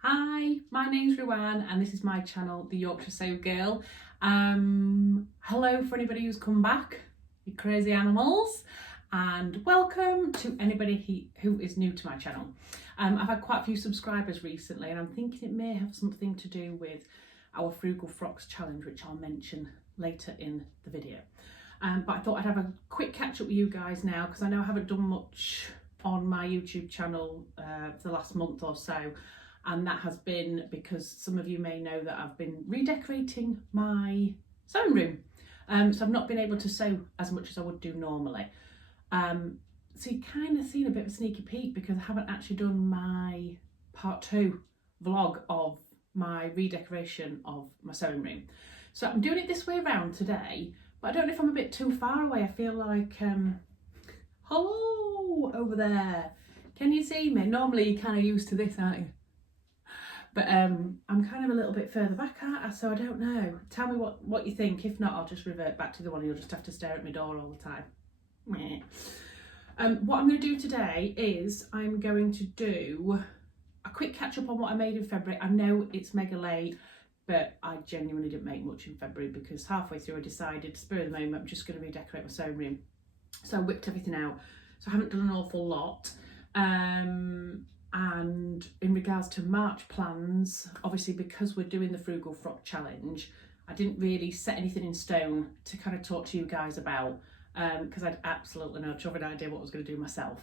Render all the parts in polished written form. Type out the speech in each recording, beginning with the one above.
Hi, my name's Ruan and this is my channel, The Yorkshire Sew Girl. Hello for anybody who's come back, you crazy animals, and welcome to anybody who is new to my channel. I've had quite a few subscribers recently and I'm thinking it may have something to do with our Frugal Frocks challenge, which I'll mention later in the video. But I thought I'd have a quick catch up with you guys now because I know I haven't done much on my YouTube channel for the last month or so. And that has been because some of you may know that I've been redecorating my sewing room. So I've not been able to sew as much as I would do normally. So you kind of seen a bit of a sneaky peek because I haven't actually done my part 2 vlog of my redecoration of my sewing room. So I'm doing it this way around today, but I don't know if I'm a bit too far away. I feel like, hello over there. Can you see me? Normally you're kind of used to this, aren't you? But I'm kind of a little bit further back, aren't I? So I don't know. Tell me what you think. If not, I'll just revert back to the one you'll just have to stare at my door all the time. Meh. What I'm going to do today is I'm going to do a quick catch up on what I made in February. I know it's mega late, but I genuinely didn't make much in February because halfway through I decided, spur of the moment, I'm just going to redecorate my sewing room. So I whipped everything out. So I haven't done an awful lot. And in regards to March plans, obviously because we're doing the Frugal Frock Challenge, I didn't really set anything in stone to kind of talk to you guys about because I'd absolutely no chuffing idea what I was going to do myself.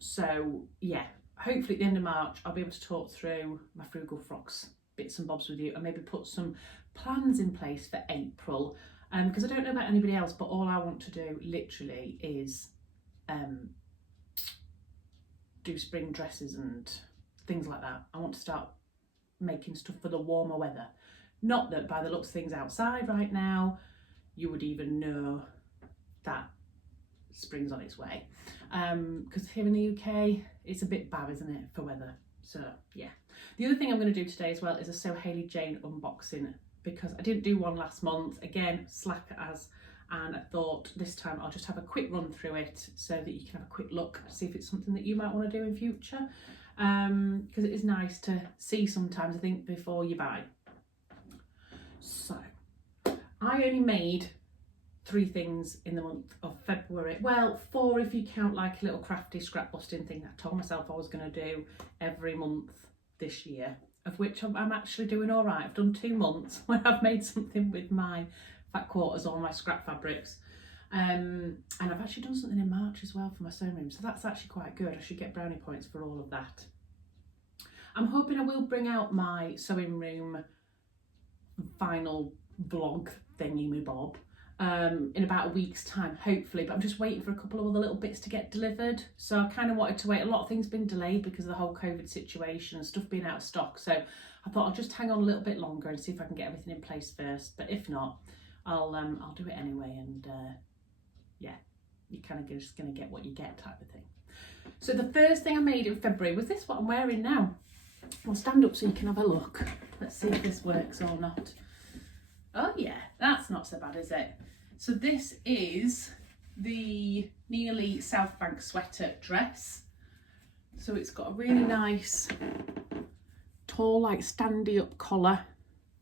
So yeah, hopefully at the end of March I'll be able to talk through my Frugal Frocks bits and bobs with you and maybe put some plans in place for April because I don't know about anybody else, but all I want to do literally is do spring dresses and things like that. I want to start making stuff for the warmer weather. Not that by the looks of things outside right now, you would even know that spring's on its way. Because here in the UK, it's a bit bad, isn't it, for weather? So yeah. The other thing I'm going to do today as well is a Sew Hayley Jane unboxing because I didn't do one last month. Again, slack as. And I thought this time I'll just have a quick run through it so that you can have a quick look to see if it's something that you might want to do in future, because it is nice to see sometimes, I think, before you buy. So I only made 3 things in the month of February. Well, 4 if you count like a little crafty scrap busting thing that I told myself I was going to do every month this year, of which I'm actually doing all right. I've done 2 months where I've made something with my fat quarters, all my scrap fabrics, and I've actually done something in March as well for my sewing room, so that's actually quite good. I should get brownie points for all of that. I'm hoping I will bring out my sewing room final vlog thingy bob in about a week's time, hopefully, but I'm just waiting for a couple of other little bits to get delivered, so I kind of wanted to wait. A lot of things been delayed because of the whole COVID situation and stuff being out of stock, so I thought I'll just hang on a little bit longer and see if I can get everything in place first, but if not, I'll do it anyway, and yeah, you're kind of just going to get what you get type of thing. So the first thing I made in February was this, what I'm wearing now. I'll stand up so you can have a look. Let's see if this works or not. Oh yeah, that's not so bad, is it? So this is the nearly Southbank sweater dress. So it's got a really nice tall, like standy up collar,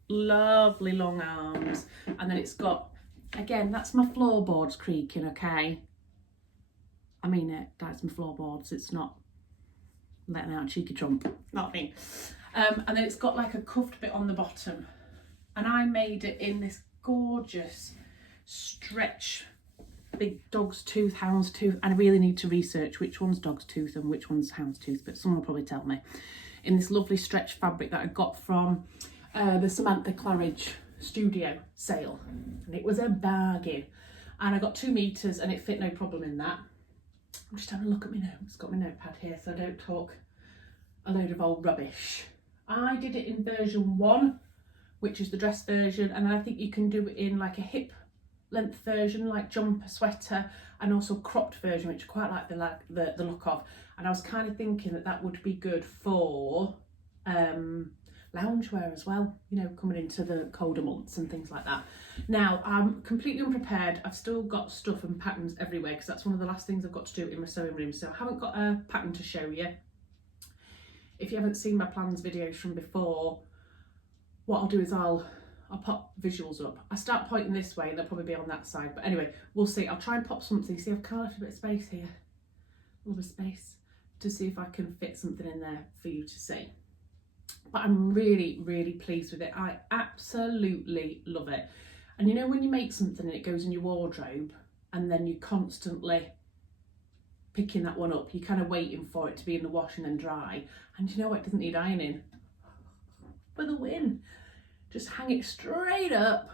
lovely long arms, and then it's got, again, that's my floorboards creaking, okay? I mean it, that's my floorboards, it's not letting out a cheeky trump, not me. And then it's got like a cuffed bit on the bottom, and I made it in this gorgeous stretch, big dog's tooth, hound's tooth, and I really need to research which one's dog's tooth and which one's hound's tooth, but someone will probably tell me. In this lovely stretch fabric that I got from the Samantha Claridge studio sale, and it was a bargain, and I got 2 meters and it fit no problem in that. I'm just having a look at my notes, got my notepad here so I don't talk a load of old rubbish. I did it in version 1, which is the dress version, and I think you can do it in like a hip length version, like jumper, sweater, and also cropped version, which I quite like the look of. And I was kind of thinking that that would be good for loungewear as well, you know, coming into the colder months and things like that. Now, I'm completely unprepared. I've still got stuff and patterns everywhere because that's one of the last things I've got to do in my sewing room, so I haven't got a pattern to show you. if you haven't seen my plans videos from before, what I'll do is I'll pop visuals up. I start pointing this way and they'll probably be on that side, but anyway, we'll see. I'll try and pop something. See, I've kind of left a bit of space here, a little bit of space, to see if I can fit something in there for you to see. But I'm really, really pleased with it. I absolutely love it. And you know when you make something and it goes in your wardrobe and then you're constantly picking that one up, you're kind of waiting for it to be in the wash and then dry, and you know what, it doesn't need ironing. For the win. Just hang it straight up,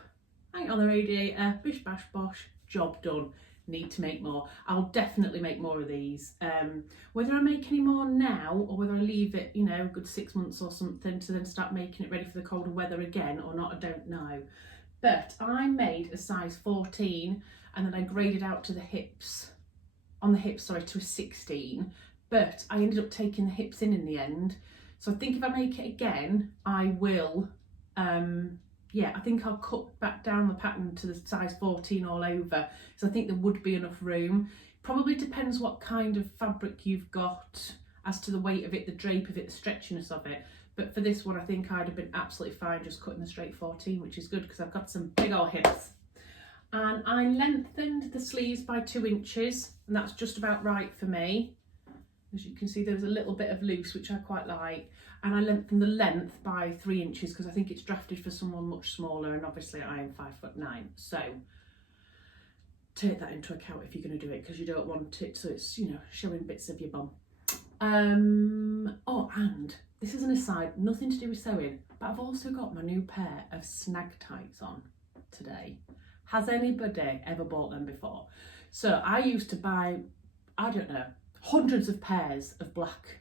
hang it on the radiator, bish bash bosh, job done. Need to make more. I'll definitely make more of these. Whether I make any more now or whether I leave it, you know, a good 6 months or something to then start making it ready for the colder weather again or not, I don't know. But I made a size 14 and then I graded out to the hips, on the hips, sorry, to a 16. But I ended up taking the hips in the end. So I think if I make it again, I will, yeah, I think I'll cut back down the pattern to the size 14 all over. So I think there would be enough room. Probably depends what kind of fabric you've got as to the weight of it, the drape of it, the stretchiness of it. But for this one, I think I'd have been absolutely fine just cutting the straight 14, which is good because I've got some big old hips. And I lengthened the sleeves by 2 inches, and that's just about right for me. As you can see, there's a little bit of loose, which I quite like. And I lengthened the length by 3 inches because I think it's drafted for someone much smaller, and obviously I am 5'9". So take that into account if you're going to do it, because you don't want it so it's, you know, showing bits of your bum. Oh, and this is an aside, nothing to do with sewing, but I've also got my new pair of snag tights on today. Has anybody ever bought them before? So I used to buy, I don't know, hundreds of pairs of black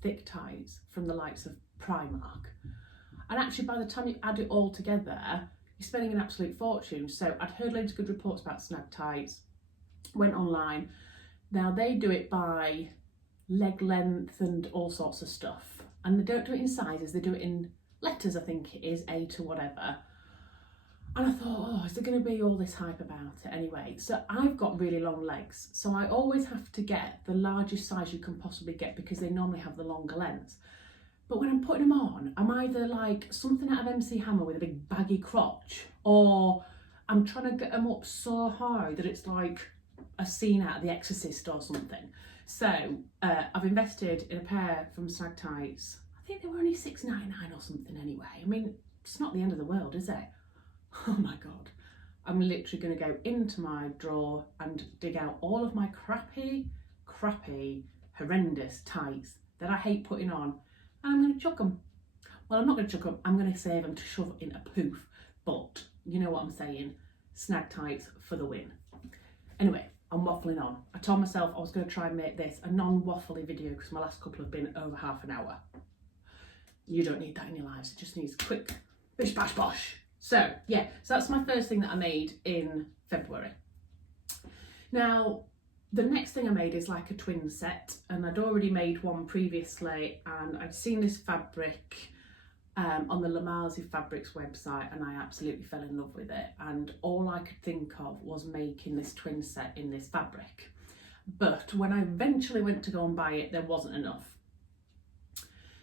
thick ties from the likes of Primark. And actually by the time you add it all together, you're spending an absolute fortune. So I'd heard loads of good reports about snag ties, went online. Now they do it by leg length and all sorts of stuff. And they don't do it in sizes, they do it in letters, I think it is, A to whatever. And I thought, oh, is there going to be all this hype about it anyway? So I've got really long legs, so I always have to get the largest size you can possibly get because they normally have the longer lengths. But when I'm putting them on, I'm either like something out of MC Hammer with a big baggy crotch, or I'm trying to get them up so high that it's like a scene out of The Exorcist or something. So I've invested in a pair from Snag Tights. I think they were only $6.99 or something anyway. I mean, it's not the end of the world, is it? Oh my God. I'm literally going to go into my drawer and dig out all of my crappy, horrendous tights that I hate putting on, and I'm going to chuck them. Well, I'm not going to chuck them, I'm going to save them to shove in a poof, but you know what I'm saying, snag tights for the win. Anyway, I'm waffling on. I told myself I was going to try and make this a non-waffly video because my last couple have been over half an hour. You don't need that in your lives, it just needs quick bish bash bosh. So yeah, so that's my first thing that I made in February. Now, the next thing I made is like a twin set, and I'd already made one previously, and I'd seen this fabric on the Lamazi Fabrics website, and I absolutely fell in love with it. And all I could think of was making this twin set in this fabric. But when I eventually went to go and buy it, there wasn't enough.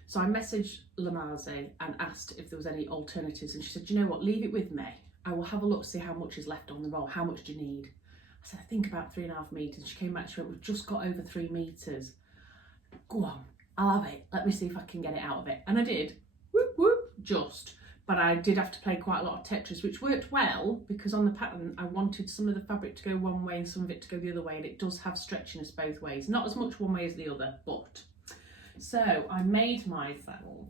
So I messaged Lamazi and asked if there was any alternatives, and she said, you know what, leave it with me. I will have a look, see how much is left on the roll. How much do you need? I said, I think about 3.5 meters. She came back, she went, we've just got over 3 meters. Go on, I'll have it. Let me see if I can get it out of it. And I did, whoop, whoop, just. But I did have to play quite a lot of Tetris, which worked well because on the pattern, I wanted some of the fabric to go one way and some of it to go the other way. And it does have stretchiness both ways. Not as much one way as the other, but. So I made myself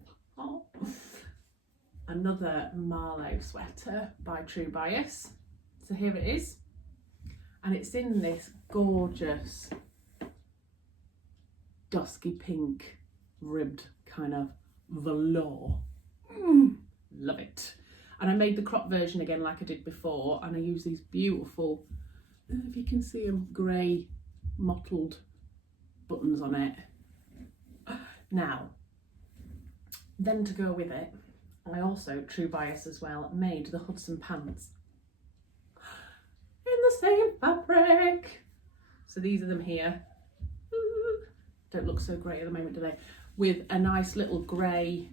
another Marlowe sweater by True Bias. So here it is. And it's in this gorgeous dusky pink ribbed kind of velour. Love it. And I made the crop version again like I did before, and I use these beautiful, I don't know if you can see them, grey mottled buttons on it. Now, then to go with it, I also, True Bias as well, made the Hudson pants in the same fabric. So these are them here. Don't look so great at the moment, do they? with a nice little grey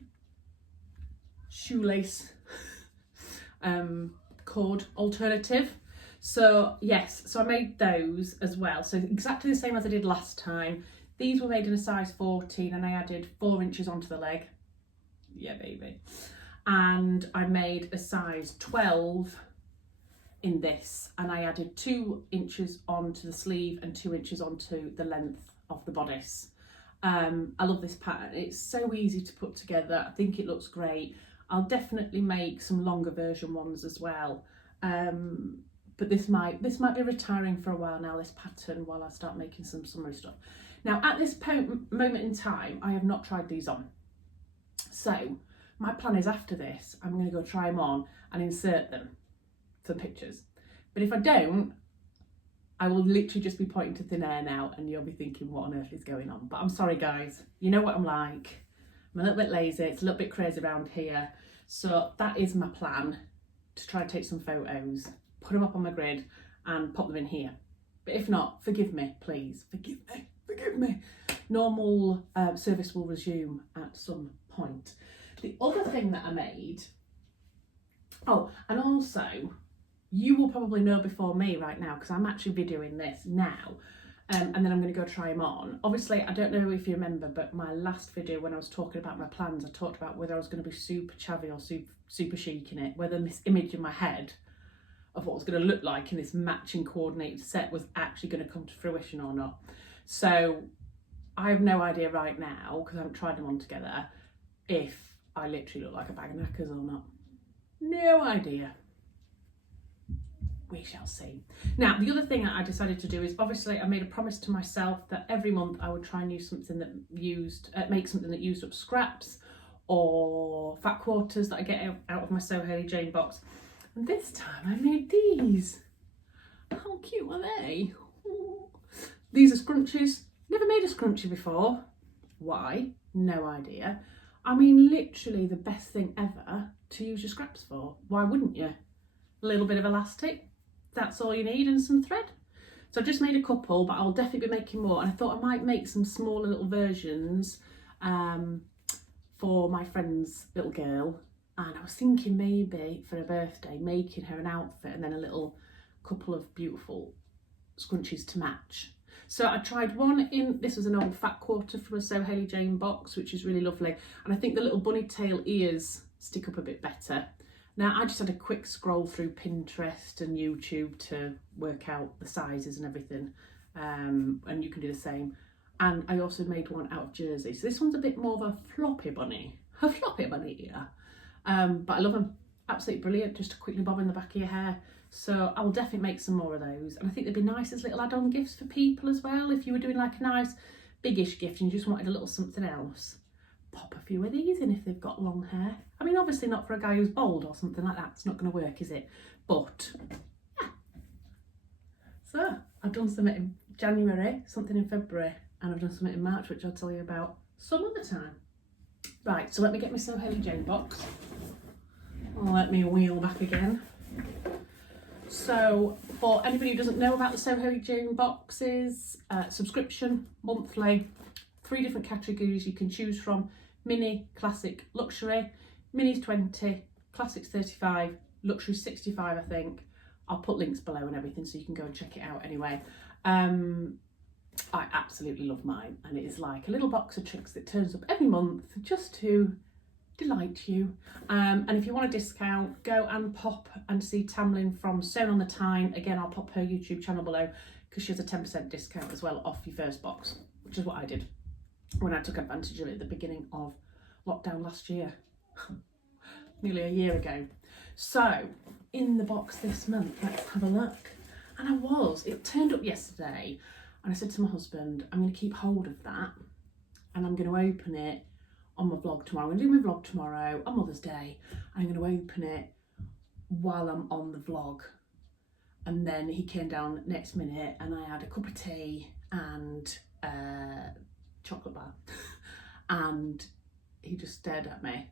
shoelace cord alternative. So yes, so I made those as well. So exactly the same as I did last time. These were made in a size 14 and I added 4 inches onto the leg. Yeah, baby. And I made a size 12 in this, and I added 2 inches onto the sleeve and 2 inches onto the length of the bodice. I love this pattern. It's so easy to put together. I think it looks great. I'll definitely make some longer version ones as well. But this might be retiring for a while now, this pattern, while I start making some summery stuff. Now at this moment in time, I have not tried these on. So my plan is after this, I'm going to go try them on and insert them for pictures. But if I don't, I will literally just be pointing to thin air now and you'll be thinking, what on earth is going on? But I'm sorry guys, you know what I'm like. I'm a little bit lazy, it's a little bit crazy around here. So that is my plan, to try and take some photos, put them up on my grid and pop them in here. But if not, forgive me, please, forgive me. Normal service will resume at some point. The other thing that I made, oh, and also, you will probably know before me right now, because I'm actually videoing this now, and then I'm going to go try them on. Obviously, I don't know if you remember, but my last video when I was talking about my plans, I talked about whether I was going to be super chavvy or super chic in it, whether this image in my head of what it was going to look like in this matching coordinated set was actually going to come to fruition or not. So I have no idea right now, because I haven't tried them on together, if I literally look like a bag of knackers or not. No idea. We shall see. Now, the other thing that I decided to do is, obviously I made a promise to myself that every month I would try and use something that make something that used up scraps or fat quarters that I get out of my So Hayley Jane box. And this time I made these. How cute are they? Ooh. These are scrunchies. Never made a scrunchie before. Why? No idea. I mean, literally the best thing ever to use your scraps for. Why wouldn't you? A little bit of elastic, that's all you need, and some thread. So I've just made a couple, but I'll definitely be making more. And I thought I might make some smaller little versions for my friend's little girl. And I was thinking maybe for her birthday, making her an outfit and then a little couple of beautiful scrunchies to match. So I tried one in, this was an old fat quarter from a So Hayley Jane box, which is really lovely. And I think the little bunny tail ears stick up a bit better. Now I just had a quick scroll through Pinterest and YouTube to work out the sizes and everything. And you can do the same. And I also made one out of jersey. So this one's a bit more of a floppy bunny ear. But I love them, absolutely brilliant, just to quickly bob in the back of your hair. So I'll definitely make some more of those. And I think they'd be nice as little add-on gifts for people as well. If you were doing like a nice biggish gift and you just wanted a little something else, pop a few of these in if they've got long hair. I mean, obviously not for a guy who's bald or something like that. It's not going to work, is it? But, yeah. So, I've done something in January, something in February, and I've done something in March, which I'll tell you about some other time. Right, so let me get my So Hayley Jane box. Let me wheel back again. So, for anybody who doesn't know about the So Hayley Jane boxes, subscription, monthly, 3 different categories you can choose from: mini, classic, luxury. Mini's 20, classic's 35, luxury 65 I think. I'll put links below and everything so you can go and check it out anyway. I absolutely love mine, and it is like a little box of tricks that turns up every month just to delight you. And if you want a discount, go and pop and see Tamlin from Sewn on the Tyne. Again, I'll pop her YouTube channel below because she has a 10% discount as well off your first box, which is what I did when I took advantage of it at the beginning of lockdown last year. Nearly a year ago. So, in the box this month, let's have a look. And it turned up yesterday, and I said to my husband, I'm going to keep hold of that, and I'm going to open it on my vlog tomorrow. I'm going to do my vlog tomorrow on Mother's Day. I'm going to open it while I'm on the vlog. And then he came down next minute, and I had a cup of tea and chocolate bar. And he just stared at me.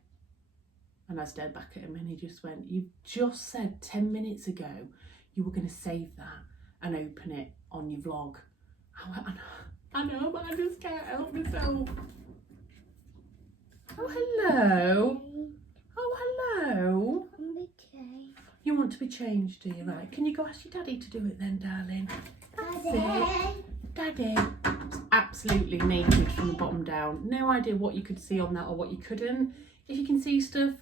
And I stared back at him, and he just went, "You just said 10 minutes ago you were going to save that and open it on your vlog." I went, I know, but I just can't help myself. Oh, hello. Oh, hello. You want to be changed, do you? Right, can you go ask your daddy to do it then, darling? Daddy. It's absolutely naked from the bottom down. No idea what you could see on that or what you couldn't. If you can see stuff,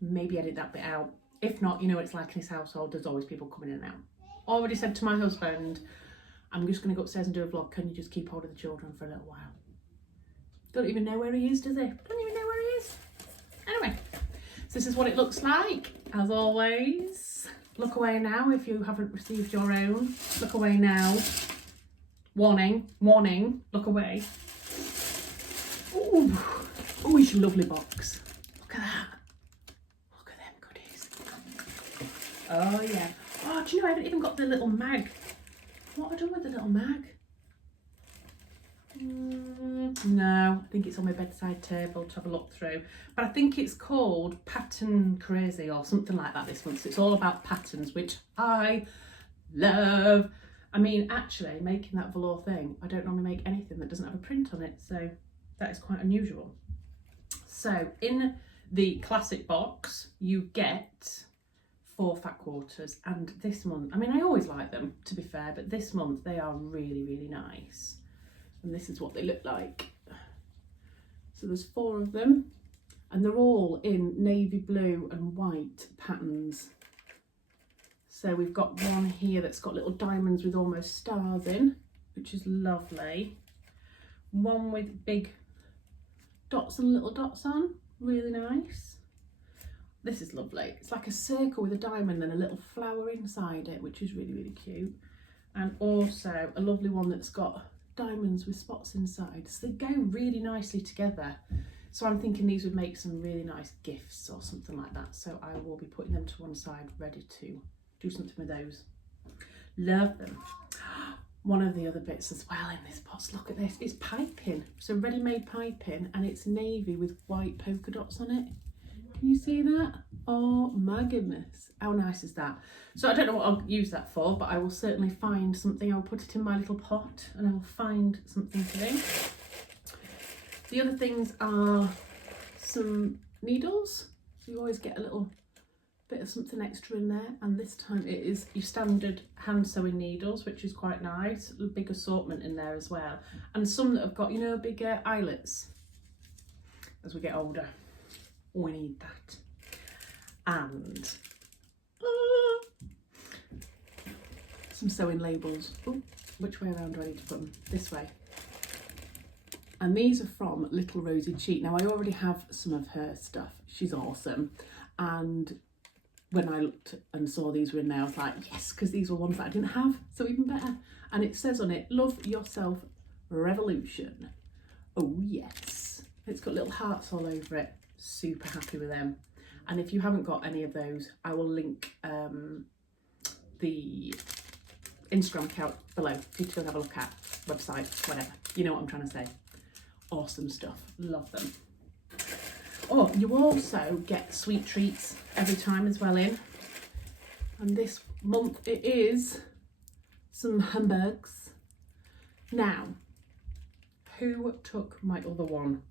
maybe edit that bit out. If not, you know what it's like in this household, there's always people coming in and out. Already said to my husband, I'm just going to go upstairs and do a vlog. Can you just keep hold of the children for a little while? Don't even know where he is, does he? Don't even know where he is. Anyway, so this is what it looks like, as always. Look away now if you haven't received your own. Look away now. Warning, warning, look away. Ooh, oh, it's a lovely box. Look at that. Look at them goodies. Oh yeah. Oh, do you know I haven't even got the little mag. What have I done with the little mag? No, I think it's on my bedside table to have a look through. But I think it's called Pattern Crazy or something like that this month. So it's all about patterns, which I love. I mean, actually, making that velour thing, I don't normally make anything that doesn't have a print on it. So that is quite unusual. So in the classic box, you get 4 fat quarters. And this month, I mean, I always like them, to be fair, but this month they are really, really nice. And this is what they look like. So there's 4 of them and they're all in navy blue and white patterns. So we've got one here that's got little diamonds with almost stars in, which is lovely. One with big dots and little dots on, really nice. This is lovely. It's like a circle with a diamond and a little flower inside it, which is really, really cute. And also a lovely one that's got diamonds with spots inside, so they go really nicely together. So I'm thinking these would make some really nice gifts or something like that, so I will be putting them to one side ready to do something with those. Love them. One of the other bits as well in this box, look at this, it's piping, so ready-made piping, and it's navy with white polka dots on it. Can you see that? Oh my goodness, how nice is that? So I don't know what I'll use that for, but I will certainly find something. I'll put it in my little pot and I will find something to do. The other things are some needles. So you always get a little bit of something extra in there, and this time it is your standard hand sewing needles, which is quite nice. A big assortment in there as well, and some that have got, you know, bigger eyelets as we get older. We need that. And some sewing labels. Ooh, which way around do I need to put them? This way. And these are from Little Rosy Cheek. Now I already have some of her stuff. She's awesome. And when I looked and saw these were in there, I was like, yes, because these were ones that I didn't have, so even better. And it says on it, love yourself revolution. Oh yes. It's got little hearts all over it. Super happy with them. And if you haven't got any of those, I will link the Instagram account below for you to go and have a look at, website, whatever. You know what I'm trying to say. Awesome stuff. Love them. Oh, you also get sweet treats every time as well in. And this month it is some hamburgs. Now, who took my other one?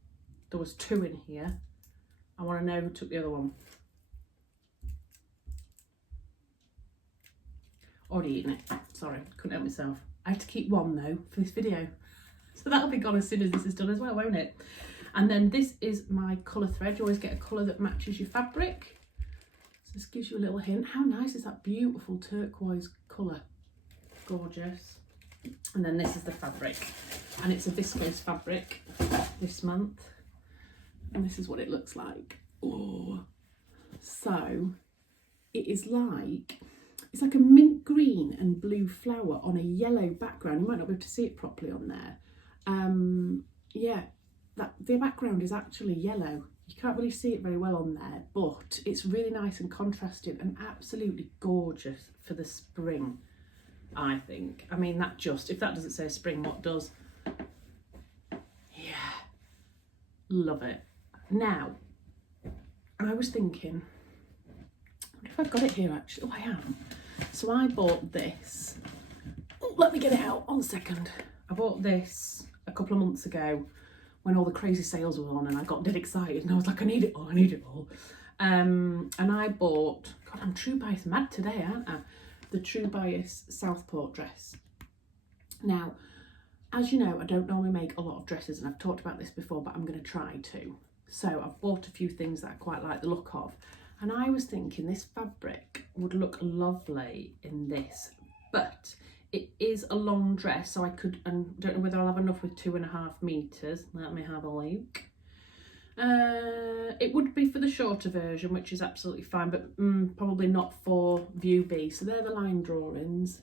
There was 2 in here. I want to know who took the other one. Already eaten it. Sorry, couldn't help myself. I had to keep one though for this video. So that'll be gone as soon as this is done as well, won't it? And then this is my colour thread. You always get a colour that matches your fabric. So this gives you a little hint. How nice is that beautiful turquoise colour? Gorgeous. And then this is the fabric. And it's a viscose fabric this month. And this is what it looks like. Oh, so it is like, it's like a mint green and blue flower on a yellow background. You might not be able to see it properly on there. Yeah, the background is actually yellow. You can't really see it very well on there, but it's really nice and contrasted and absolutely gorgeous for the spring, I think. I mean, that just, if that doesn't say spring, what does? Yeah, love it. Now, I was thinking, I wonder if I've got it here actually. Oh, I am. So I bought this. Oh, let me get it out. 1 second. I bought this a couple of months ago when all the crazy sales were on, and I got dead excited and I was like, I need it all, I need it all. And I bought, God, I'm True Bias mad today, aren't I? The True Bias Southport dress. Now, as you know, I don't normally make a lot of dresses, and I've talked about this before, but I'm going to try to. So I've bought a few things that I quite like the look of, and I was thinking this fabric would look lovely in this, but it is a long dress, so I could, and don't know whether I'll have enough with 2.5 meters. Let me have a look. It would be for the shorter version, which is absolutely fine, but probably not for view B. So they're the line drawings.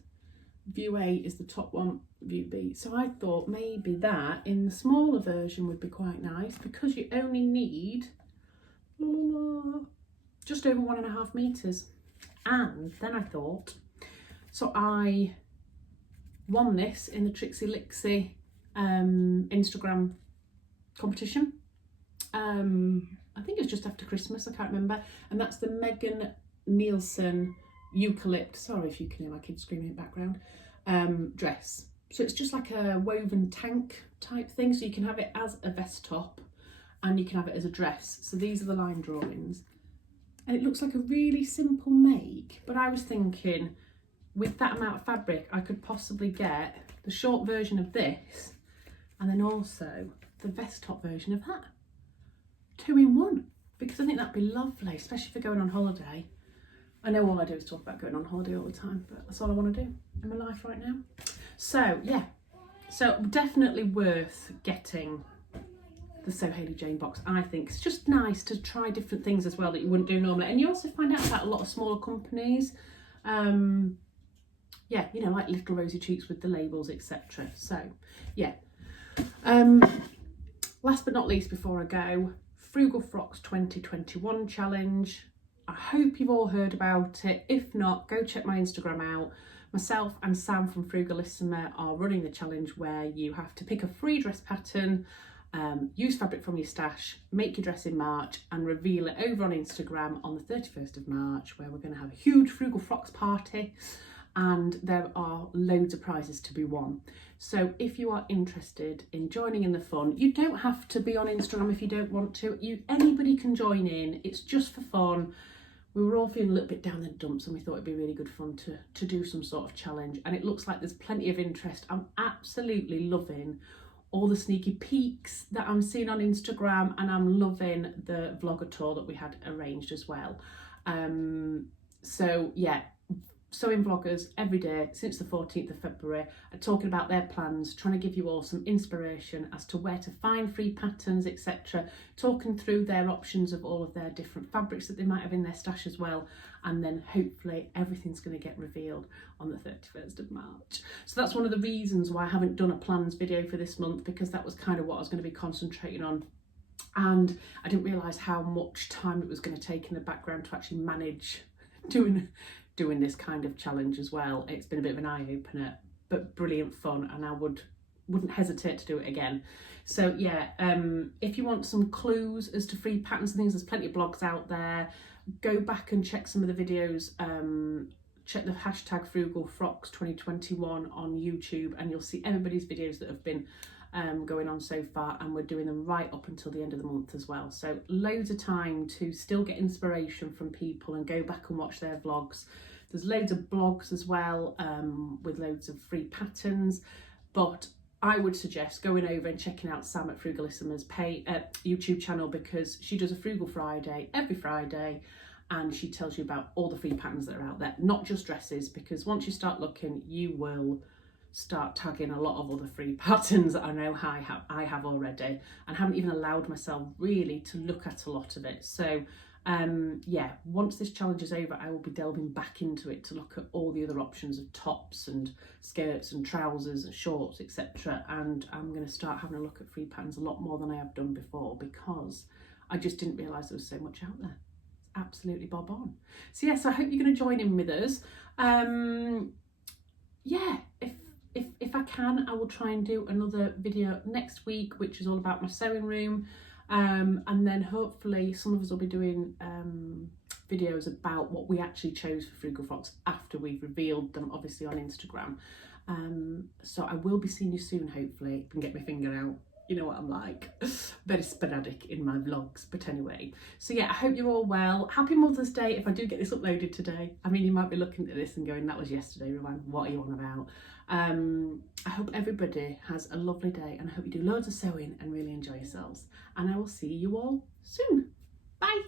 View A is the top one, view B. So I thought maybe that in the smaller version would be quite nice, because you only need just over 1.5 meters. And then I thought, so I won this in the Trixie Lixie Instagram competition. I think it was just after Christmas, I can't remember. And that's the Megan Nielsen Eucalypt, sorry if you can hear my kids screaming in the background, dress. So it's just like a woven tank type thing, so you can have it as a vest top and you can have it as a dress. So these are the line drawings, and it looks like a really simple make, but I was thinking with that amount of fabric I could possibly get the short version of this and then also the vest top version of that, 2 in 1, because I think that'd be lovely, especially for going on holiday. I know all I do is talk about going on holiday all the time, but that's all I want to do in my life right now. So yeah, so definitely worth getting the So Hayley Jane box. I think it's just nice to try different things as well that you wouldn't do normally, and you also find out about a lot of smaller companies. Yeah, you know, like Little Rosy Cheeks with the labels, etc. So yeah. Last but not least, before I go, Frugal Frocks 2021 challenge. I hope you've all heard about it. If not, go check my Instagram out. Myself and Sam from Frugalissima are running the challenge where you have to pick a free dress pattern, use fabric from your stash, make your dress in March and reveal it over on Instagram on the 31st of March, where we're going to have a huge Frugal Frocks party, and there are loads of prizes to be won. So if you are interested in joining in the fun, you don't have to be on Instagram if you don't want to. Anybody can join in. It's just for fun. We were all feeling a little bit down in the dumps, and we thought it'd be really good fun to do some sort of challenge, and it looks like there's plenty of interest. I'm absolutely loving all the sneaky peeks that I'm seeing on Instagram, and I'm loving the vlogger tour that we had arranged as well. So yeah, sewing vloggers every day since the 14th of February are talking about their plans, trying to give you all some inspiration as to where to find free patterns, etc., talking through their options of all of their different fabrics that they might have in their stash as well, and then hopefully everything's going to get revealed on the 31st of March. So that's one of the reasons why I haven't done a plans video for this month, because that was kind of what I was going to be concentrating on, and I didn't realise how much time it was going to take in the background to actually manage doing this kind of challenge as well. It's been a bit of an eye-opener, but brilliant fun, and I wouldn't hesitate to do it again. So yeah, if you want some clues as to free patterns and things, there's plenty of blogs out there. Go back and check some of the videos. Check the hashtag Frugal Frocks 2021 on YouTube, and you'll see everybody's videos that have been going on so far, and we're doing them right up until the end of the month as well. So loads of time to still get inspiration from people and go back and watch their vlogs. There's loads of blogs as well, with loads of free patterns, but I would suggest going over and checking out Sam at Frugalissima's YouTube channel, because she does a Frugal Friday every Friday, and she tells you about all the free patterns that are out there, not just dresses, because once you start looking, you will start tagging a lot of other free patterns that I know I have already, and haven't even allowed myself really to look at a lot of it. So yeah, once this challenge is over, I will be delving back into it to look at all the other options of tops and skirts and trousers and shorts, etc. And I'm going to start having a look at free patterns a lot more than I have done before, because I just didn't realise there was so much out there. It's absolutely bob on. So yes, I hope you're going to join in with us. Yeah, if I can, I will try and do another video next week, which is all about my sewing room. And then hopefully some of us will be doing videos about what we actually chose for Frugal Frocks after we've revealed them, obviously on Instagram. So I will be seeing you soon, hopefully. I can get my finger out. You know what I'm like, very sporadic in my vlogs. But anyway, so yeah, I hope you're all well. Happy Mother's Day if I do get this uploaded today. I mean, you might be looking at this and going, that was yesterday, Ruan, what are you on about? I hope everybody has a lovely day, and I hope you do loads of sewing and really enjoy yourselves. And I will see you all soon. Bye.